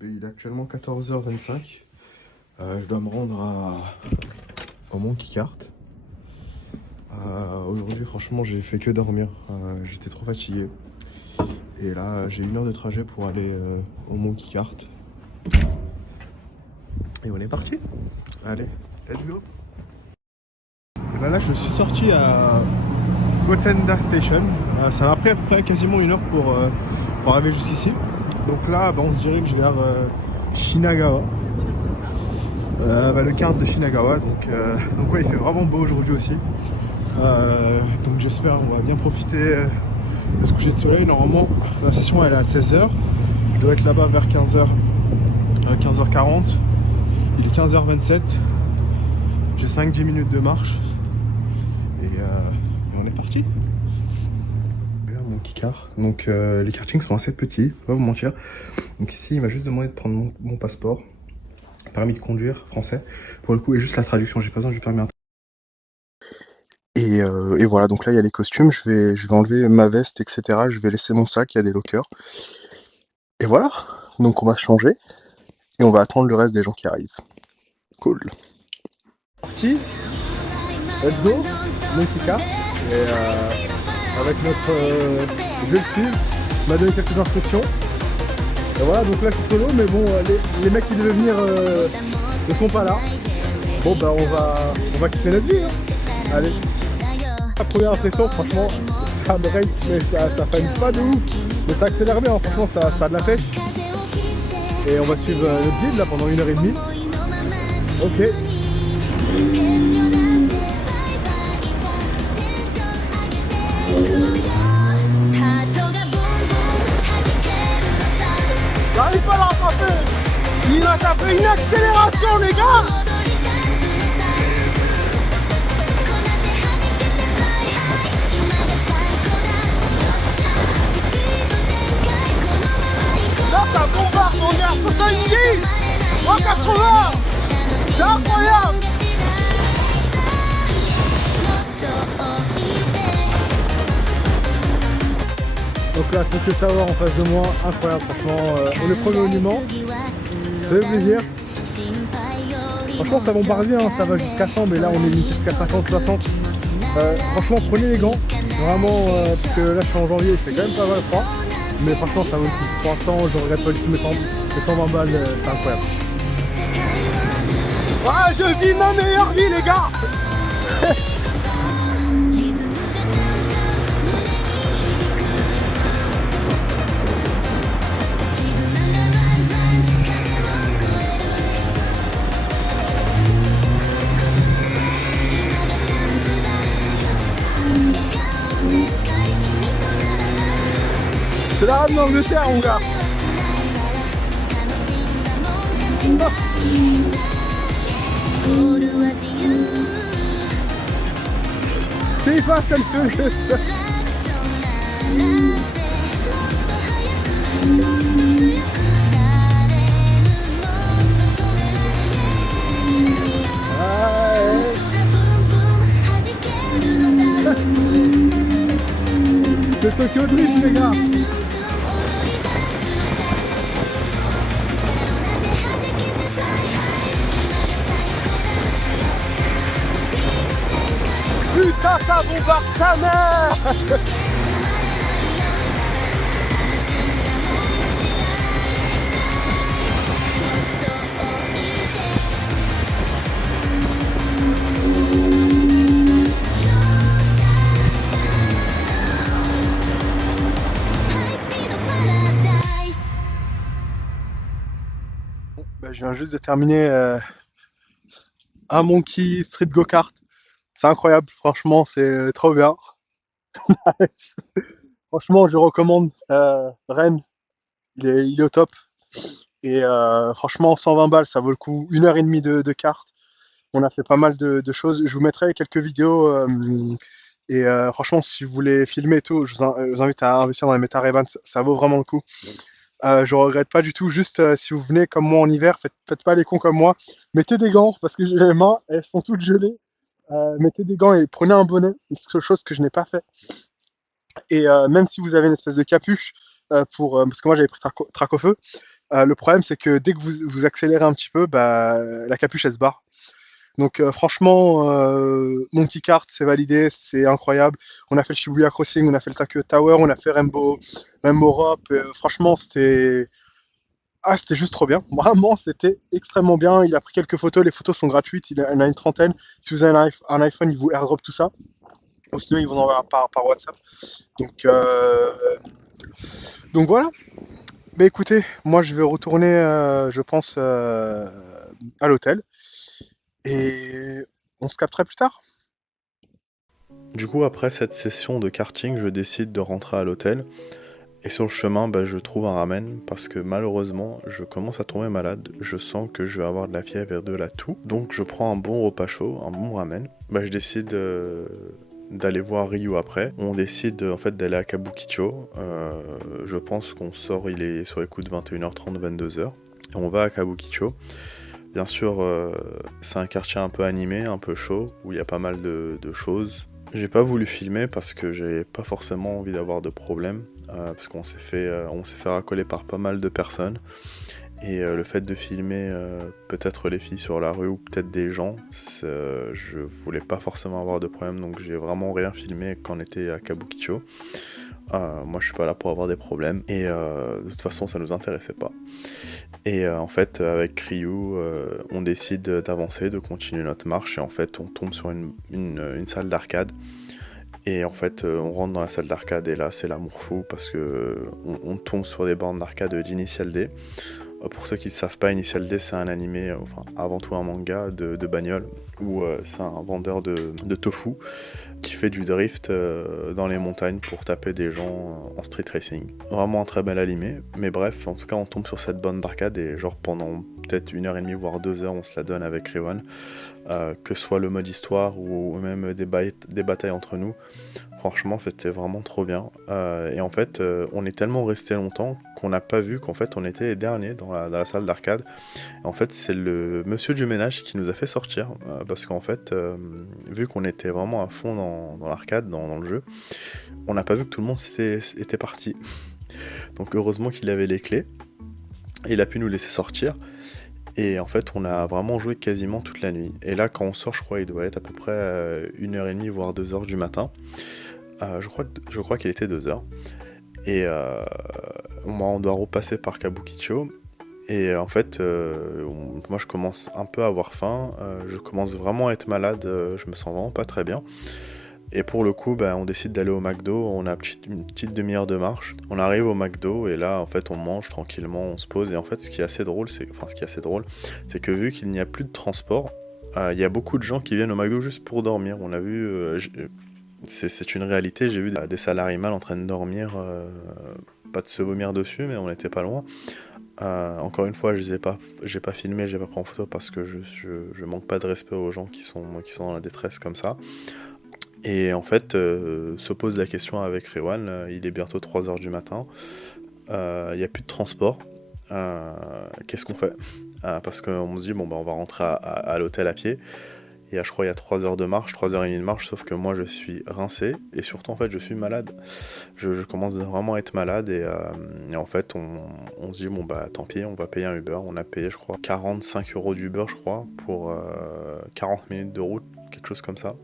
Il est actuellement 14h25. Je dois me rendre au Monkey Kart. Aujourd'hui, franchement, j'ai fait que dormir. J'étais trop fatigué. Et là, j'ai 1 heure de trajet pour aller au Monkey Kart. Et on est parti. Allez, let's go. Et ben là, je suis sorti à Gotenda Station. Ça m'a pris à peu près quasiment 1 heure pour arriver jusqu'ici. Donc là, on se dirige vers Shinagawa. Le kart de Shinagawa. Donc ouais, il fait vraiment beau aujourd'hui aussi. Donc j'espère on va bien profiter de ce coucher de soleil. Normalement, la session elle est à 16h. Je dois être là-bas vers 15h, 15h40. Il est 15h27. J'ai 5-10 minutes de marche. Et on est parti. Mon kikar. Donc les kartings sont assez petits, faut pas vous mentir. Donc ici, il m'a juste demandé de prendre mon passeport. Permis de conduire français. Pour le coup, et juste la traduction, j'ai pas besoin du permis. Et voilà, donc là il y a les costumes, je vais enlever ma veste, etc. Je vais laisser mon sac, il y a des lockers. Et voilà, donc on va changer et on va attendre le reste des gens qui arrivent. Cool. Parti, let's go, Monkey Kart. Et avec notre je le suis, m'a donné quelques instructions. Et voilà, donc là je suis solo, mais bon, les mecs qui devaient venir ne sont pas là. Bon on va kiffer notre vie, hein. Allez. La première impression, franchement, ça me race, mais ça freine pas de ouf. Mais ça accélère bien, franchement, ça a de la pêche. Et on va suivre le guide là pendant 1h30. Ok. J'arrive pas à le rattraper. Il a tapé une accélération, les gars. Là, ça bombarde, on est à 70, 180. C'est incroyable. Donc là, Tokyo Tower en face de moi, incroyable, franchement, on est premier monument, ça fait plaisir. Franchement, ça bombarde bien, ça va jusqu'à 100, mais là on est limité jusqu'à 50, 60. Franchement, prenez les gants, vraiment, parce que là je suis en janvier, il fait quand même pas mal froid. Mais franchement, ça vaut le coup. Pour l'instant, je regrette pas du tout mes 120 balles, c'est incroyable. Ah, je vis ma meilleure vie, les gars. C'est la rame d'Angleterre, mon gars. C'est efface comme feu. C'est Tokyo Drift, les gars. Putain, ça bombarde sa mère. Je viens juste de terminer un Monkey Street Go-Kart. C'est incroyable, franchement, c'est trop bien. Franchement, je recommande Rennes, il est au top. Et franchement, 120 balles, ça vaut le coup. 1h30 de kart. On a fait pas mal de choses. Je vous mettrai quelques vidéos. Et franchement, si vous voulez filmer et tout, je vous invite à investir dans les Meta Ray-Ban, ça vaut vraiment le coup. Je regrette pas du tout. Juste si vous venez comme moi en hiver, faites pas les cons comme moi. Mettez des gants parce que les mains, elles sont toutes gelées. Mettez des gants et prenez un bonnet. C'est quelque chose que je n'ai pas fait. Et même si vous avez une espèce de capuche parce que moi j'avais pris trac au feu, Le problème, c'est que dès que vous accélérez un petit peu, bah, la capuche, elle se barre. Donc franchement, Monkey Kart, c'est validé, c'est incroyable. On a fait le Shibuya Crossing, on a fait le Tokyo Tower, on a fait Rainbow Rope. Franchement, c'était juste trop bien. Vraiment, c'était extrêmement bien. Il a pris quelques photos, les photos sont gratuites, il en a une trentaine. Si vous avez un iPhone, il vous airdrop tout ça. Ou sinon, ils vous envoient par WhatsApp. Donc, euh, donc voilà. Mais écoutez, moi je vais retourner, je pense, à l'hôtel. Et on se capterait plus tard. Du coup, après cette session de karting, je décide de rentrer à l'hôtel. Et sur le chemin, bah, je trouve un ramen parce que malheureusement, je commence à tomber malade. Je sens que je vais avoir de la fièvre et de la toux. Donc je prends un bon repas chaud, un bon ramen. Bah, je décide d'aller voir Ryu après. On décide en fait d'aller à Kabukicho. Je pense qu'on sort, il est sur les coups de 21h30, 22h. Et on va à Kabukicho. Bien sûr, c'est un quartier un peu animé, un peu chaud, où il y a pas mal de choses. J'ai pas voulu filmer parce que j'ai pas forcément envie d'avoir de problème, parce on s'est fait racoler par pas mal de personnes. Et le fait de filmer peut-être les filles sur la rue ou peut-être des gens, je voulais pas forcément avoir de problème, donc j'ai vraiment rien filmé quand on était à Kabukicho. Moi je suis pas là pour avoir des problèmes, et de toute façon ça nous intéressait pas. Et en fait, avec Ryu, on décide d'avancer, de continuer notre marche, et en fait, on tombe sur une salle d'arcade. Et en fait, on rentre dans la salle d'arcade, et là, c'est l'amour fou, parce que on tombe sur des bornes d'arcade d'Initial D. Pour ceux qui ne savent pas, Initial D, c'est un animé, enfin, avant tout un manga de bagnole, où c'est un vendeur de tofu qui fait du drift dans les montagnes pour taper des gens en street racing. Vraiment un très bel animé, mais bref, en tout cas on tombe sur cette bande d'arcade et genre pendant peut-être 1h30 voire 2 heures on se la donne avec Riwan, que ce soit le mode histoire ou même des batailles entre nous. Franchement, c'était vraiment trop bien. Et en fait, on est tellement resté longtemps qu'on n'a pas vu qu'en fait, on était les derniers dans la salle d'arcade. Et en fait, c'est le monsieur du ménage qui nous a fait sortir. Parce qu'en fait, vu qu'on était vraiment à fond dans l'arcade, dans le jeu, on n'a pas vu que tout le monde était parti. Donc heureusement qu'il avait les clés. Et il a pu nous laisser sortir. Et en fait, on a vraiment joué quasiment toute la nuit. Et là, quand on sort, je crois, il doit être à peu près 1h30, voire 2 heures du matin. Je crois qu'il était 2 heures. Et on doit repasser par Kabukicho. Et en fait, moi je commence un peu à avoir faim. Je commence vraiment à être malade. Je me sens vraiment pas très bien. Et pour le coup, bah, on décide d'aller au McDo. On a une petite demi-heure de marche. On arrive au McDo et là, en fait, on mange tranquillement, on se pose. Et en fait, ce qui est assez drôle, c'est que vu qu'il n'y a plus de transport, il y a beaucoup de gens qui viennent au McDo juste pour dormir. On a vu, c'est une réalité. J'ai vu des salariés mal en train de dormir, pas de se vomir dessus, mais on n'était pas loin. Encore une fois, j'ai pas filmé, j'ai pas pris en photo parce que je manque pas de respect aux gens qui sont dans la détresse comme ça. Et en fait, se pose la question avec Rewan, il est bientôt 3 heures du matin, il n'y a plus de transport, qu'est-ce qu'on fait? Parce qu'on se dit, bon, bah, on va rentrer à l'hôtel à pied, et je crois il y a 3 heures de marche, 3h30 de marche, sauf que moi je suis rincé, et surtout en fait je suis malade. Je commence vraiment à être malade, et en fait on se dit, bon bah tant pis, on va payer un Uber. On a payé, je crois, 45 euros d'Uber, je crois, pour 40 minutes de route, quelque chose comme ça.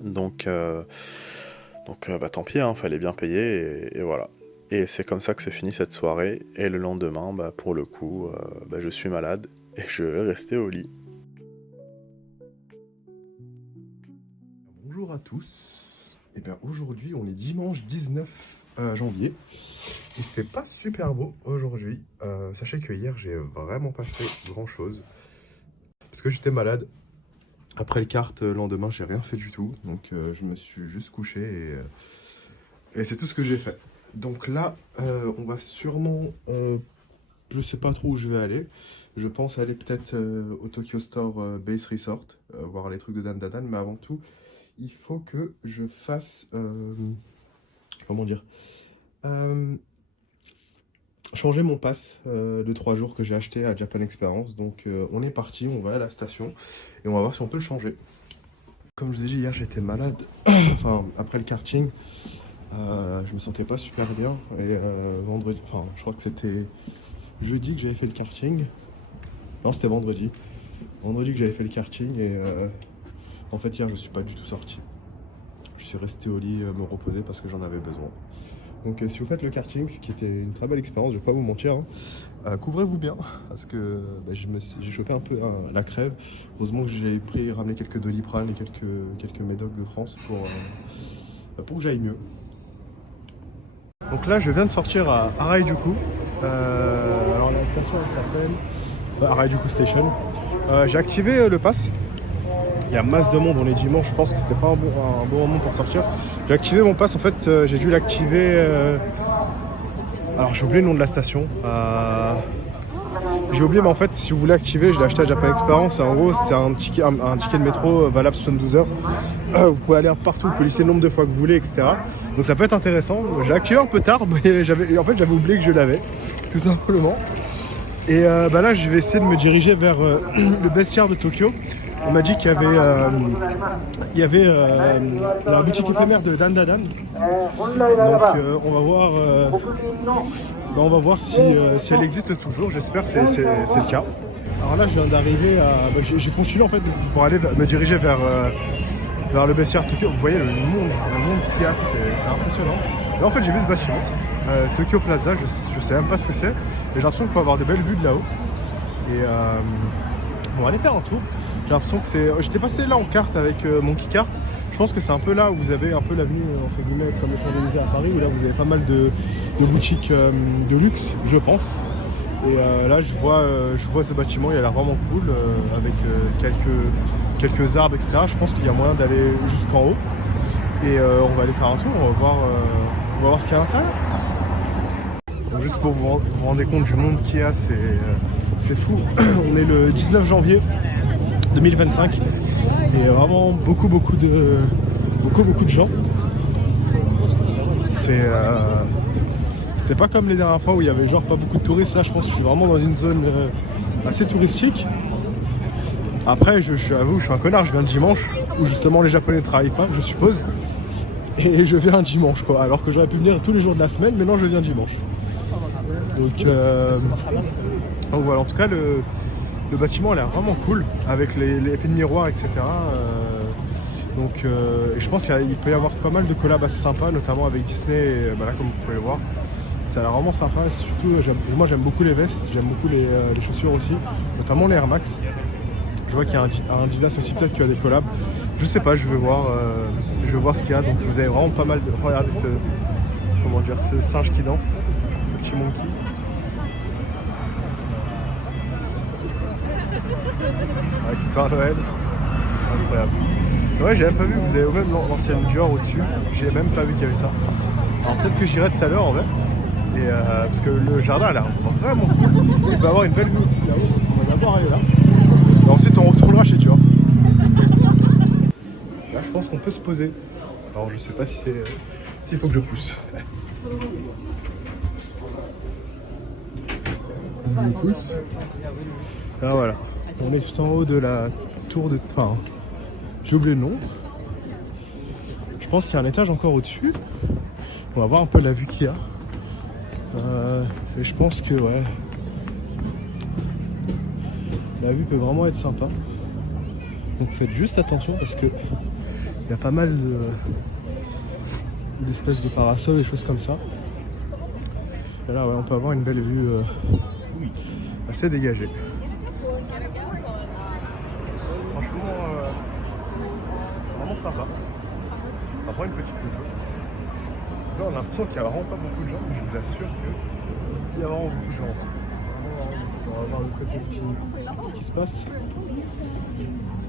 Donc, bah, tant pis, hein, fallait bien payer, et voilà. Et c'est comme ça que se finit cette soirée. Et le lendemain, bah, pour le coup, bah, je suis malade et je vais rester au lit. Bonjour à tous. Et bien aujourd'hui, on est dimanche 19 janvier. Il fait pas super beau aujourd'hui. Sachez que hier, j'ai vraiment pas fait grand chose parce que j'étais malade. Après le kart, le lendemain, j'ai rien fait du tout. Donc je me suis juste couché et c'est tout ce que j'ai fait. Donc là, on va sûrement. Je sais pas trop où je vais aller. Je pense aller peut-être au Tokyo Store Base Resort, voir les trucs de Dan Dadan. Mais avant tout, il faut que je fasse. Comment dire euh, changer mon pass de 3 jours que j'ai acheté à Japan Experience. Donc on est parti, on va à la station et on va voir si on peut le changer. Comme je vous ai dit, hier j'étais malade. Enfin, après le karting, je me sentais pas super bien. Et vendredi, enfin, je crois que c'était jeudi que j'avais fait le karting. Non, c'était vendredi. Vendredi que j'avais fait le karting et en fait hier je suis pas du tout sorti. Je suis resté au lit me reposer parce que j'en avais besoin. Donc si vous faites le karting, ce qui était une très belle expérience, je vais pas vous mentir, hein, couvrez-vous bien parce que j'ai chopé un peu la crève. Heureusement que j'ai ramené quelques Doliprane et quelques médocs de France pour que j'aille mieux. Donc là je viens de sortir à Harajuku. Alors la station elle s'appelle Harajuku Station. J'ai activé le pass. Il y a masse de monde, on est dimanche, je pense que c'était pas un bon moment pour sortir. J'ai activé mon pass, en fait j'ai dû l'activer. Alors j'ai oublié le nom de la station. J'ai oublié, mais en fait si vous voulez activer, je l'ai acheté à Japan Experience. En gros c'est un ticket de métro valable 72 heures. Vous pouvez aller partout, vous pouvez lister le nombre de fois que vous voulez, etc. Donc ça peut être intéressant. J'ai activé un peu tard, mais j'avais oublié que je l'avais, tout simplement. Et là je vais essayer de me diriger vers le bestiaire de Tokyo. On m'a dit qu'il y avait la boutique éphémère de Dandadan. Donc on va voir si elle existe toujours. J'espère que c'est le cas. Alors là je viens d'arriver j'ai continué en fait pour aller me diriger vers le bestiaire de Tokyo. Vous voyez le monde qu'il y a, c'est impressionnant. Là en fait j'ai vu ce bâtiment, Tokyo Plaza, je sais même pas ce que c'est. J'ai l'impression qu'il faut avoir de belles vues de là-haut. Et on va aller faire un tour. J'ai l'impression que c'est... J'étais passé là en carte avec mon keycard. Je pense que c'est un peu là où vous avez un peu l'avenue entre guillemets comme les Champs-Élysées à Paris, où là vous avez pas mal de boutiques de luxe, je pense. Et là je vois ce bâtiment, il a l'air vraiment cool avec quelques arbres, etc. Je pense qu'il y a moyen d'aller jusqu'en haut. Et on va aller faire un tour, on va voir ce qu'il y a à l'intérieur. Donc juste pour vous rendre compte du monde qu'il y a, c'est fou. On est le 19 janvier 2025 et vraiment beaucoup de gens. C'était pas comme les dernières fois où il y avait genre pas beaucoup de touristes. Là je pense que je suis vraiment dans une zone assez touristique. Après je suis un connard, je viens dimanche où justement les Japonais ne travaillent pas, je suppose. Et je viens dimanche quoi, alors que j'aurais pu venir tous les jours de la semaine, mais non je viens dimanche. Donc voilà, en tout cas le bâtiment a l'air vraiment cool avec les effets de miroir, etc. Et je pense qu'il peut y avoir pas mal de collabs assez sympas, notamment avec Disney, et, là comme vous pouvez le voir. Ça a l'air vraiment sympa, et surtout moi j'aime beaucoup les vestes, j'aime beaucoup les chaussures aussi, notamment les Air Max. Je vois qu'il y a un Adidas aussi peut-être qui a des collabs. Je sais pas, je vais voir ce qu'il y a. Donc vous avez vraiment pas mal de... Regardez ce singe qui danse, ce petit monkey. Avec Père Noël, incroyable. Ouais, j'ai même pas vu, vous avez même l'ancienne Dior au-dessus, j'ai même pas vu qu'il y avait ça. Alors peut-être que j'irai tout à l'heure en vrai, et, parce que le jardin a l'air vraiment cool. Il peut avoir une belle vue aussi là-haut, on va d'abord aller là. Et ensuite on retrouvera chez Dior. Là je pense qu'on peut se poser. Alors je sais pas si s'il faut que je pousse. On pousse. Là voilà. On est tout en haut de la tour de... Enfin, j'ai oublié le nom. Je pense qu'il y a un étage encore au-dessus. On va voir un peu la vue qu'il y a. Et je pense que ouais, la vue peut vraiment être sympa. Donc faites juste attention parce que il y a pas mal d'espèces de parasols et choses comme ça. Et là ouais, on peut avoir une belle vue assez dégagée. Franchement, vraiment sympa. On va prendre une petite photo. Là, on a l'impression qu'il n'y a vraiment pas beaucoup de gens, mais je vous assure qu'il y a vraiment beaucoup de gens. On va voir de côté ce qui se passe.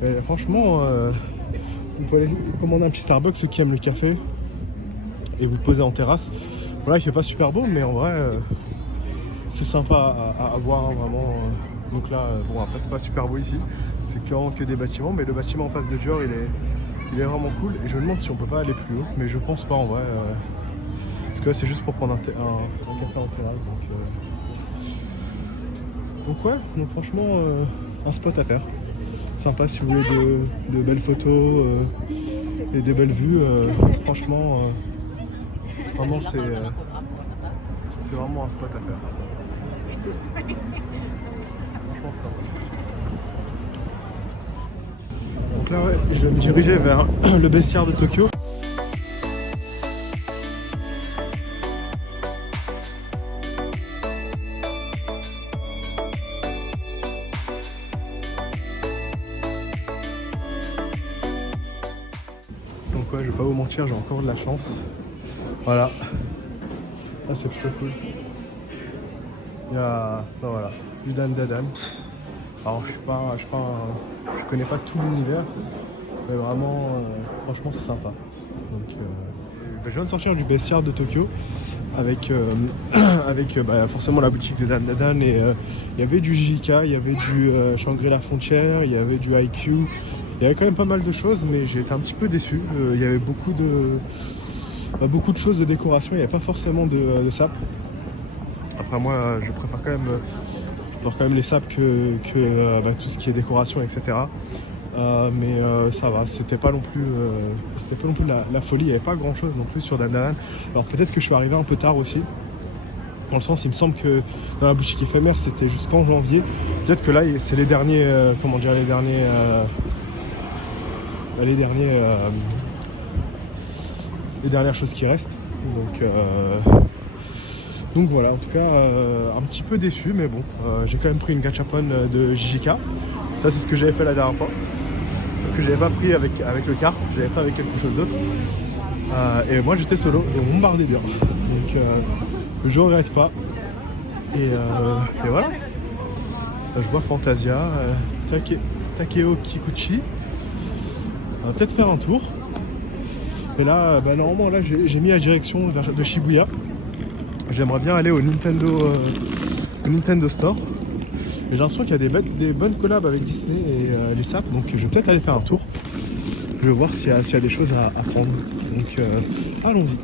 Et franchement, vous pouvez aller commander un petit Starbucks, ceux qui aiment le café, et vous poser en terrasse. Voilà, il fait pas super beau, mais en vrai, c'est sympa à voir hein, vraiment. Donc là, bon après c'est pas super beau ici, c'est que des bâtiments, mais le bâtiment en face de Dior il est vraiment cool. Et je me demande si on peut pas aller plus haut, mais je pense pas en vrai. Parce que là c'est juste pour prendre un café en terrasse. Donc ouais, donc franchement un spot à faire. Sympa si vous voulez de belles photos et des belles vues. Franchement, vraiment c'est vraiment un spot à faire. ça. Donc là, ouais, je vais me diriger vers le bestiaire de Tokyo. Donc ouais, je vais pas vous mentir, j'ai encore de la chance. Voilà. Là, c'est plutôt cool. Il y a, ben voilà, du Dan Dadan. Alors je connais pas tout l'univers, mais vraiment, franchement c'est sympa. Donc, je viens de sortir du bestiaire de Tokyo avec, forcément la boutique de Dan Dadan et il y avait du JK, il y avait du Shangri-La Frontière, il y avait du IQ, il y avait quand même pas mal de choses, mais j'ai été un petit peu déçu. Il y avait beaucoup de choses de décoration, il n'y avait pas forcément de sap. Après moi je préfère quand même les sapes que tout ce qui est décoration, etc. Mais ça va, c'était pas non plus la folie, il n'y avait pas grand chose non plus sur Dan Dadan. Alors peut-être que je suis arrivé un peu tard aussi, dans le sens il me semble que dans la boutique éphémère c'était jusqu'en janvier. Peut-être que là c'est les derniers, les dernières choses qui restent. Donc voilà, en tout cas, un petit peu déçu, mais bon, j'ai quand même pris une gachapon de JJK. Ça, c'est ce que j'avais fait la dernière fois. Sauf que j'avais pas pris avec le kart, j'avais fait avec quelque chose d'autre. Et moi, j'étais solo et on bombardait bien. Donc, je regrette pas. Et voilà. Là, je vois Fantasia, Takeo Kikuchi. On va peut-être faire un tour. Et là, normalement, là, j'ai mis la direction de Shibuya. J'aimerais bien aller au Nintendo Store. Mais j'ai l'impression qu'il y a des bonnes collabs avec Disney et les SAP, donc je vais peut-être aller faire un tour. Je vais voir s'il y a des choses à prendre. Donc allons-y.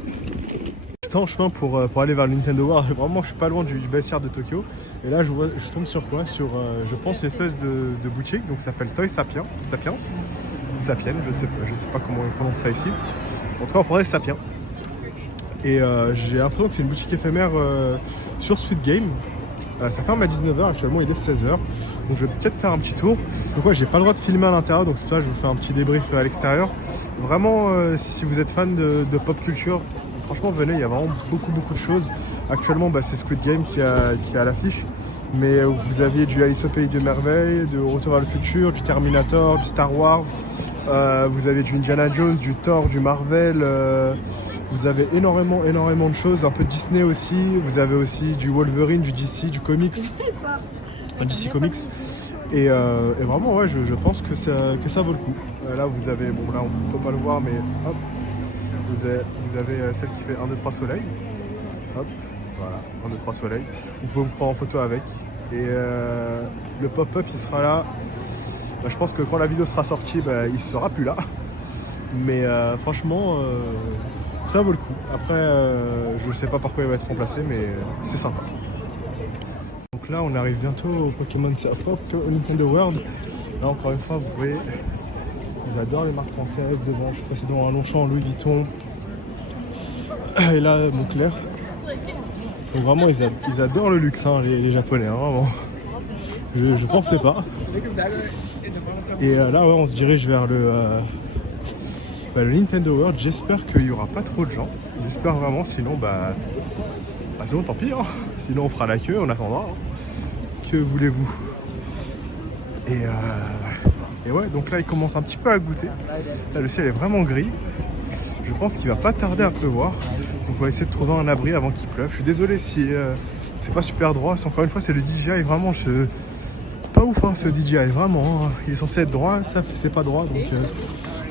J'étais en chemin pour aller vers le Nintendo World. Vraiment, je suis pas loin du bestiaire de Tokyo. Et là, je tombe sur quoi? Sur, je pense, une espèce de boutique. Donc ça s'appelle Toy Sapiens. Sapiens, je sais pas comment on prononce ça ici. En tout cas, en français, Sapiens. Et j'ai l'impression que c'est une boutique éphémère sur Sweet Game. Ça ferme à 19h, actuellement il est 16h. Donc je vais peut-être faire un petit tour. Donc ouais, j'ai pas le droit de filmer à l'intérieur, donc c'est pour ça que je vous fais un petit débrief à l'extérieur. Vraiment, si vous êtes fan de pop culture, franchement venez, il y a vraiment beaucoup de choses. Actuellement c'est Squid Game qui est à l'affiche. Mais vous aviez du Alice au Pays de Merveilles, de Retour vers le futur, du Terminator, du Star Wars. Vous avez du Indiana Jones, du Thor, du Marvel. Vous avez énormément de choses, un peu de Disney aussi. Vous avez aussi du Wolverine, du DC, du comics, DC Comics. Et vraiment, ouais, je pense que ça vaut le coup. Là, vous avez, bon là on peut pas le voir, mais hop, vous avez celle qui fait 1, 2, 3 soleil. Hop, voilà, 1, 2, 3 soleil. Vous pouvez vous prendre en photo avec. Et le pop-up, il sera là. Je pense que quand la vidéo sera sortie, il sera plus là. Mais franchement, ça vaut le coup. Après, je sais pas par quoi il va être remplacé, mais c'est sympa. Donc là, on arrive bientôt au Pokémon Nintendo World. Là, encore une fois, vous voyez, ils adorent les marques françaises. Devant, je suis passé devant un Longchamp, Louis Vuitton. Et là, Moncler. Donc vraiment, ils adorent le luxe, hein, les Japonais, hein, vraiment. Je pensais pas. Et là, ouais, on se dirige vers le Nintendo World. J'espère qu'il n'y aura pas trop de gens. J'espère vraiment, sinon, sinon tant pis. Hein. Sinon, on fera la queue, on attendra. Hein. Que voulez-vous? Et ouais, donc là, il commence un petit peu à goûter. Là, le ciel est vraiment gris. Je pense qu'il va pas tarder à pleuvoir. Donc, on va essayer de trouver un abri avant qu'il pleuve. Je suis désolé si c'est pas super droit. Encore une fois, c'est le DJI. Vraiment, pas ouf, hein, ce DJI. Vraiment, hein. Il est censé être droit. Ça, c'est pas droit. Donc,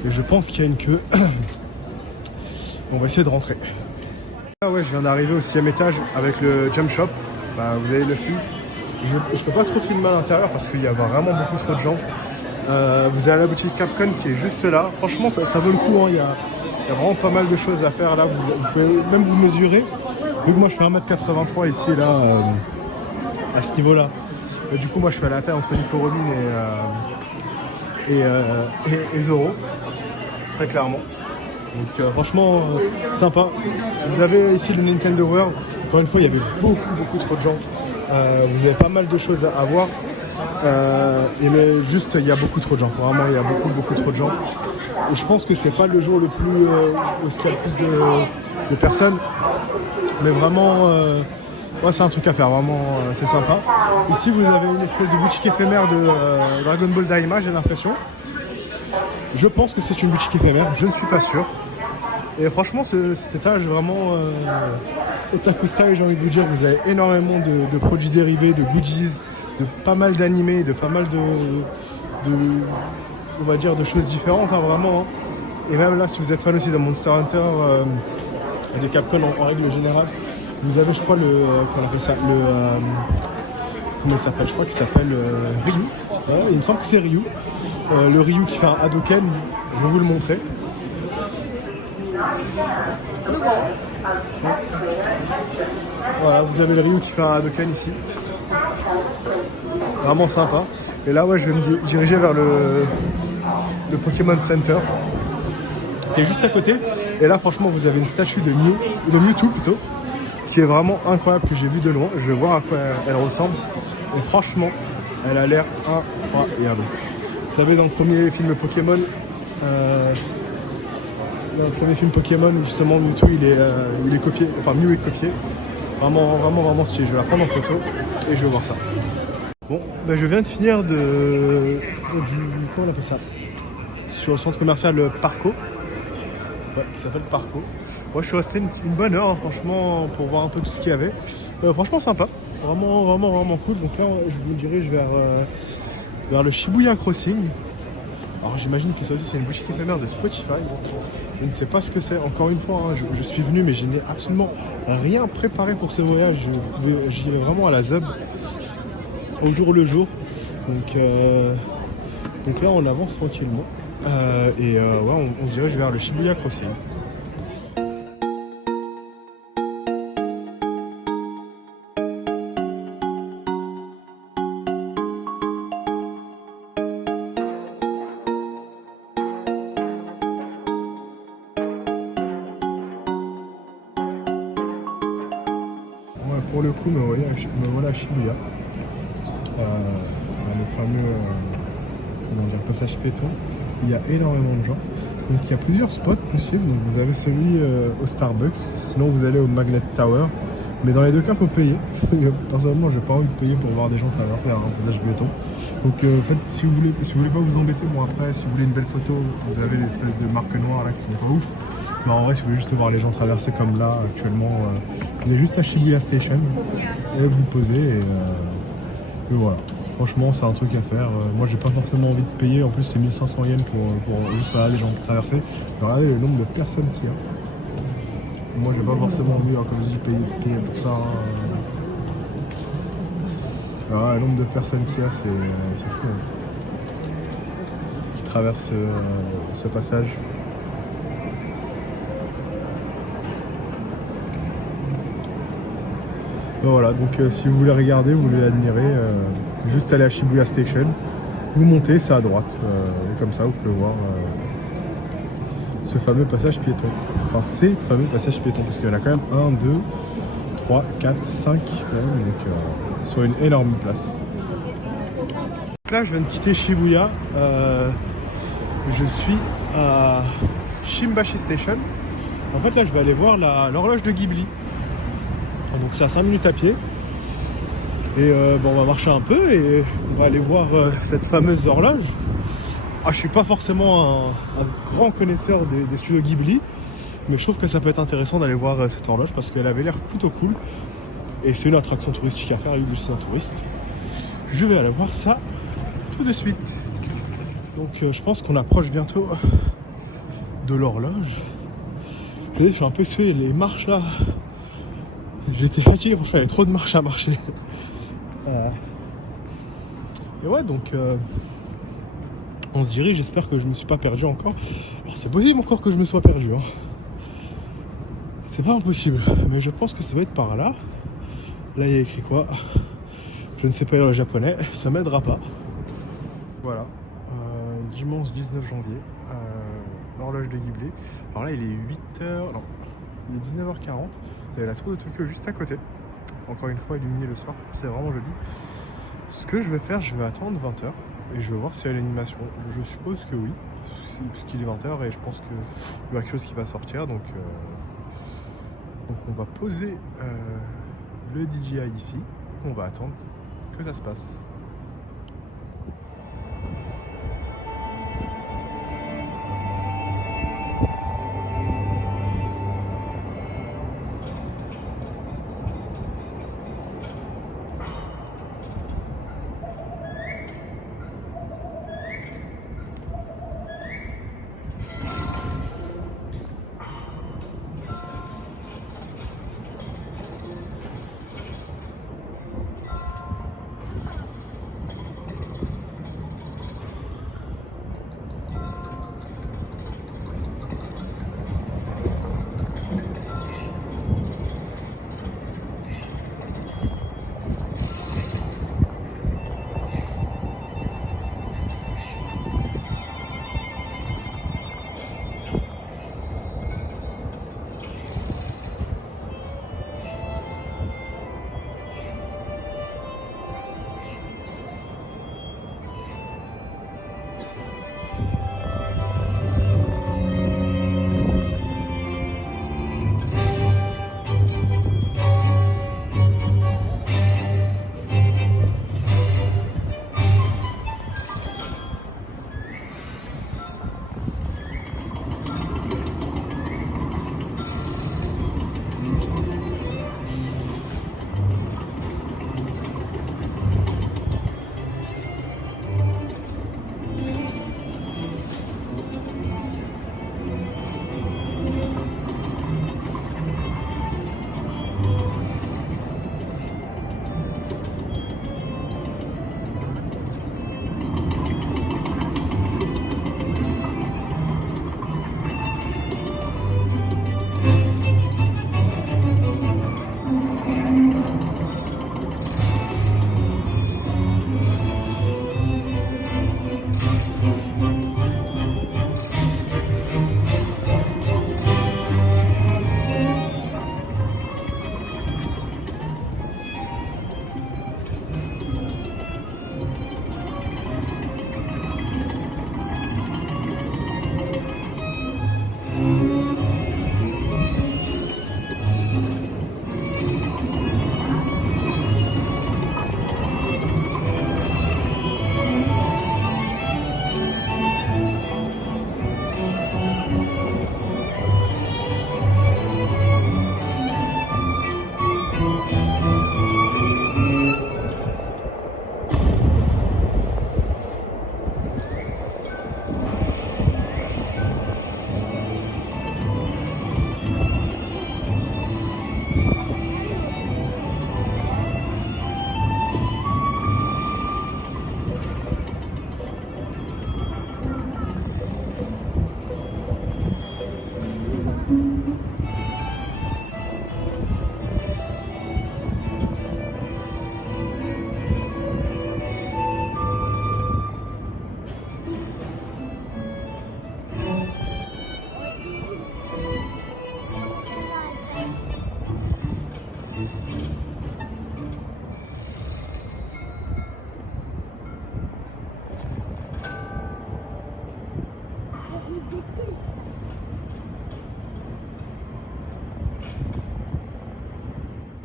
je pense qu'il y a une queue. On va essayer de rentrer. Ah ouais, je viens d'arriver au 6e étage avec le Jump Shop. Vous avez le flux. Je peux pas trop filmer à l'intérieur parce qu'il y a vraiment beaucoup trop de gens. Vous avez la boutique Capcom qui est juste là. Franchement, ça vaut le coup. Hein. Il y a vraiment pas mal de choses à faire là. Vous pouvez même vous mesurer. Donc moi, je fais 1m83 ici, là, à ce niveau-là. Du coup, moi, je fais à la taille entre Nico Robin et Zoro. Très clairement. Donc franchement, sympa. Vous avez ici le Nintendo World. Encore une fois, il y avait beaucoup trop de gens. Vous avez pas mal de choses à voir. Mais juste, il y a beaucoup trop de gens. Vraiment, il y a beaucoup trop de gens. Et je pense que c'est pas le jour le plus où il y a le plus de personnes. Mais vraiment, ouais, c'est un truc à faire. Vraiment, c'est sympa. Ici, vous avez une espèce de boutique éphémère de Dragon Ball Daima, j'ai l'impression. Je pense que c'est une boutique éphémère. Je ne suis pas sûr. Et franchement, cet étage, vraiment, otaku style, j'ai envie de vous dire, vous avez énormément de produits dérivés, de goodies, de pas mal d'animés, de pas mal on va dire, de choses différentes, hein, vraiment. Hein. Et même là, si vous êtes fan aussi de Monster Hunter et de Capcom en règle générale, vous avez, je crois, comment on appelle ça, comment il s'appelle? Je crois qu'il s'appelle Ryu. Ouais, il me semble que c'est Ryu. Le Ryu qui fait un Hadoken, je vais vous le montrer. Voilà, vous avez le Ryu qui fait un Hadoken ici. Vraiment sympa. Et là, ouais, je vais me diriger vers le Pokémon Center, qui est juste à côté. Et là, franchement, vous avez une statue de Mewtwo plutôt, qui est vraiment incroyable, que j'ai vu de loin. Je vais voir à quoi elle ressemble. Et franchement, elle a l'air incroyable. Vous savez, dans le premier film Pokémon, justement, Mewtwo, il est copié, enfin Mew est copié. Vraiment stylé. Je vais la prendre en photo et je vais voir ça. Bon, ben je viens de finir comment on appelle ça, sur le centre commercial Parco. Ouais, qui s'appelle Parco. Moi, je suis resté une bonne heure, hein, franchement, pour voir un peu tout ce qu'il y avait. Franchement, sympa. Vraiment cool. Donc là, je me dirige vers le Shibuya Crossing. Alors, j'imagine que ça aussi, c'est une boutique éphémère de Spotify. Je ne sais pas ce que c'est. Encore une fois, hein, je suis venu, mais je n'ai absolument rien préparé pour ce voyage. J'y vais vraiment à la ZUB, au jour le jour. Donc là, on avance tranquillement. Ouais, on se dirige vers le Shibuya Crossing. Ouais, pour le coup, me voilà à Shibuya. Le fameux passage piéton. Il y a énormément de gens. Donc il y a plusieurs spots possibles. Donc vous avez celui au Starbucks, sinon vous allez au Magnet Tower. Mais dans les deux cas, il faut payer. Personnellement, j'ai pas envie de payer pour voir des gens traverser un passage piéton. Donc en fait, si vous voulez pas vous embêter, bon après, si vous voulez une belle photo, vous avez l'espèce de marque noire là qui sont pas ouf. Mais en vrai, si vous voulez juste voir les gens traverser comme là actuellement, vous êtes juste à Shibuya Station et vous posez et voilà. Franchement, c'est un truc à faire. Moi, j'ai pas forcément envie de payer. En plus, c'est 1500 yens pour juste regarder les gens traverser. Regardez le nombre de personnes qu'il y a. Moi, j'ai pas forcément envie, comme je dis, payer pour ça. Alors, le nombre de personnes qu'il y a, c'est fou. Hein. Qui traversent ce passage. Ben voilà, donc si vous voulez regarder, vous voulez l'admirer, juste aller à Shibuya Station, vous montez, c'est à droite, et comme ça vous pouvez voir ce fameux passage piéton. Enfin ces fameux passages piétons, parce qu'il y en a quand même 1, 2, 3, 4, 5 quand même, donc sur une énorme place. Donc là je viens de quitter Shibuya, je suis à Shimbashi Station. En fait là je vais aller voir l'horloge de Ghibli. Donc c'est à 5 minutes à pied. Et on va marcher un peu et on va aller voir cette fameuse horloge. Je suis pas forcément un grand connaisseur des studios Ghibli, mais je trouve que ça peut être intéressant d'aller voir cette horloge parce qu'elle avait l'air plutôt cool. Et c'est une attraction touristique à faire, vu que je suis un touriste. Je vais aller voir ça tout de suite. Donc je pense qu'on approche bientôt de l'horloge. Je suis un peu essoufflé, les marches là. J'étais fatigué, franchement, il y avait trop de marches à marcher. Et ouais, donc on se dirige, j'espère que je me suis pas perdu encore. Alors c'est possible encore que je me sois perdu. Hein. C'est pas impossible, mais je pense que ça va être par là. Là, il y a écrit quoi? Je ne sais pas le japonais, ça m'aidera pas. Voilà, dimanche 19 janvier, l'horloge de Ghibli. Alors là, il est 8h, non, il est 19h40. Vous avez la tour de Tokyo juste à côté. Encore une fois, illuminée le soir, c'est vraiment joli. Ce que je vais faire, je vais attendre 20h et je vais voir s'il y a l'animation. Je suppose que oui, puisqu'il est 20h et je pense qu'il y aura quelque chose qui va sortir. Donc on va poser le DJI ici. On va attendre que ça se passe.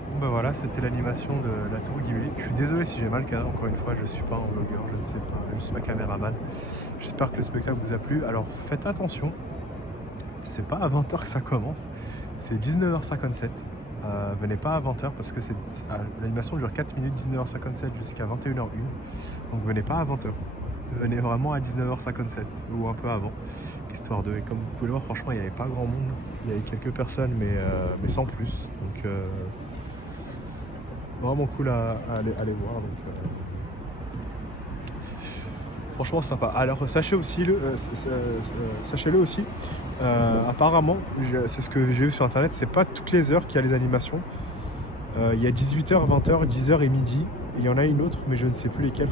Bon bah voilà, c'était l'animation de la tour Ghibli. Je suis désolé si j'ai mal cadré, encore une fois, je suis pas un vlogueur, je ne sais pas, je suis pas caméraman. J'espère que le spectacle vous a plu. Alors faites attention, c'est pas à 20h que ça commence, c'est 19h57. Venez pas à 20h parce que l'animation dure 4 minutes, 19h57 jusqu'à 21h01. Donc venez pas à 20h. Venez vraiment à 19h57 ou un peu avant, histoire de... Et comme vous pouvez le voir, franchement, il n'y avait pas grand monde. Il y avait quelques personnes, mais sans plus. Donc vraiment cool à aller voir. Donc, franchement sympa. Alors sachez aussi, sachez-le aussi, apparemment, c'est ce que j'ai vu sur internet, c'est pas toutes les heures qu'il y a les animations. Il y a 18h, 20h, 10h et midi. Il y en a une autre, mais je ne sais plus lesquelles.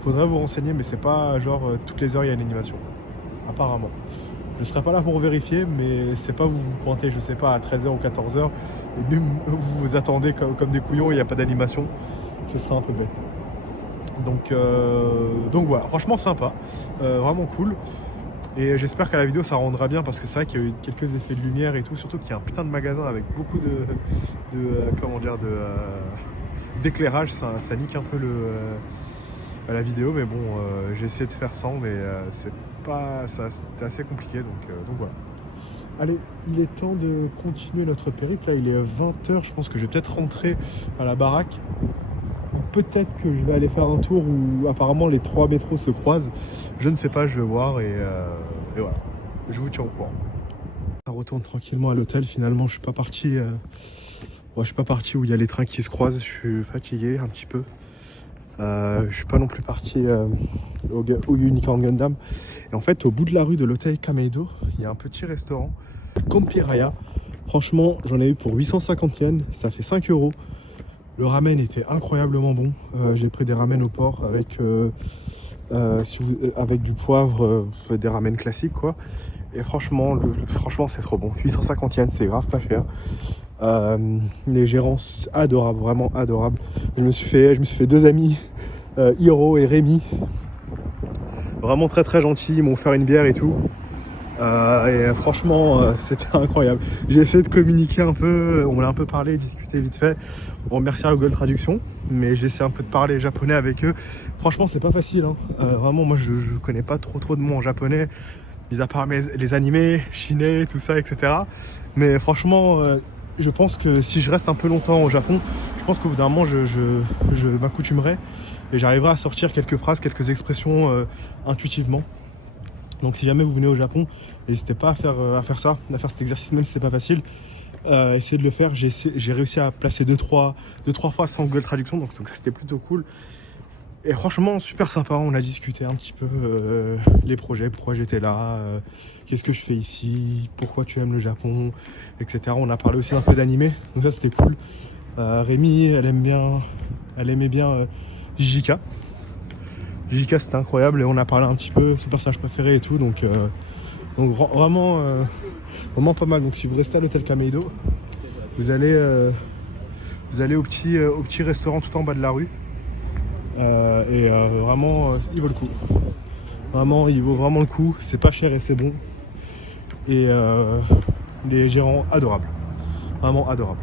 Faudrait vous renseigner, mais c'est pas genre toutes les heures il y a une animation. Apparemment. Je serai pas là pour vérifier, mais c'est pas vous pointez, je sais pas, à 13h ou 14h et même vous vous attendez comme des couillons et il n'y a pas d'animation. Ce sera un peu bête. Donc voilà, franchement sympa, vraiment cool. Et j'espère qu'à la vidéo ça rendra bien parce que c'est vrai qu'il y a eu quelques effets de lumière et tout, surtout qu'il y a un putain de magasin avec beaucoup d'éclairage, ça nique un peu la vidéo, mais bon, j'ai essayé de faire sans, mais c'était assez compliqué, donc voilà. Allez, il est temps de continuer notre périple. Là, il est 20 h. Je pense que je vais peut-être rentrer à la baraque. Peut-être que je vais aller faire un tour où apparemment les 3 métros se croisent. Je ne sais pas, je vais voir et voilà. Je vous tiens au courant. Ça retourne tranquillement à l'hôtel. Finalement, je suis pas parti. Je suis pas parti où il y a les trains qui se croisent. Je suis fatigué un petit peu. Je suis pas non plus parti au Unicorn Gundam. Et en fait, au bout de la rue de l'hôtel Kameido, il y a un petit restaurant, Kampiraya. Franchement, j'en ai eu pour 850 yens, ça fait 5 €. Le ramen était incroyablement bon. J'ai pris des ramen au porc avec du poivre, des ramen classiques quoi. Et franchement, franchement c'est trop bon. 850 yens, c'est grave pas cher. Les gérants adorables, vraiment adorables. Je me suis fait 2 amis, Hiro et Rémi. Vraiment très très gentils, ils m'ont offert une bière et tout. Et franchement, c'était incroyable. J'ai essayé de communiquer un peu, on a un peu parlé, discuté vite fait. On remercie Google Traduction, mais j'ai essayé un peu de parler japonais avec eux. Franchement, c'est pas facile, hein. Vraiment, moi je connais pas trop de mots en japonais, mis à part les animés, shinai, tout ça, etc. Mais franchement, je pense que si je reste un peu longtemps au Japon, je pense qu'au bout d'un moment, je m'accoutumerai et j'arriverai à sortir quelques phrases, quelques expressions intuitivement. Donc si jamais vous venez au Japon, n'hésitez pas à faire cet exercice, même si c'est pas facile. Essayez de le faire. J'ai réussi à placer 2-3 fois sans Google Traduction, donc c'était plutôt cool. Et franchement, super sympa. On a discuté un petit peu les projets, pourquoi j'étais là, qu'est-ce que je fais ici, pourquoi tu aimes le Japon, etc. On a parlé aussi un peu d'animé, donc ça c'était cool. Rémi, elle aimait bien Jijika. Jijika c'était incroyable et on a parlé un petit peu son personnage préféré et tout, donc vraiment pas mal. Donc si vous restez à l'hôtel Kameido, vous allez au petit restaurant tout en bas de la rue. Vraiment il vaut le coup. Vraiment, il vaut vraiment le coup, c'est pas cher et c'est bon. Et les gérants adorables, vraiment adorables.